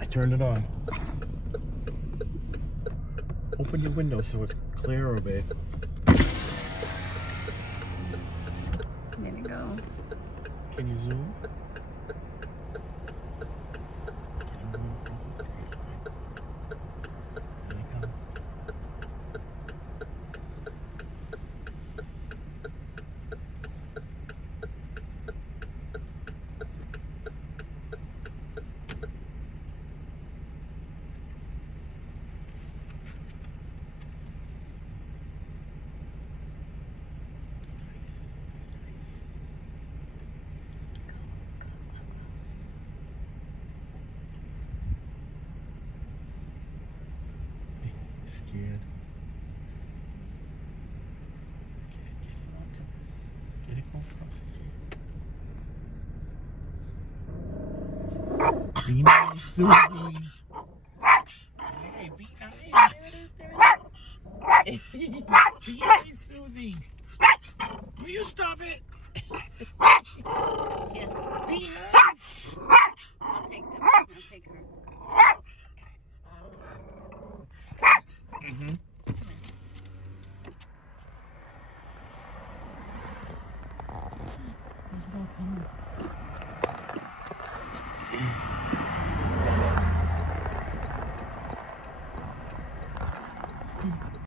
I turned it on. Open your window so it's clearer, babe. There you go. Can you zoom? Scared. Get it, go across. Be nice, Suzy. Hey, be nice. Be nice, Suzy. Will you stop it? Yeah. Be nice. I'll take them. I'll take her. Mm-hmm. Come on.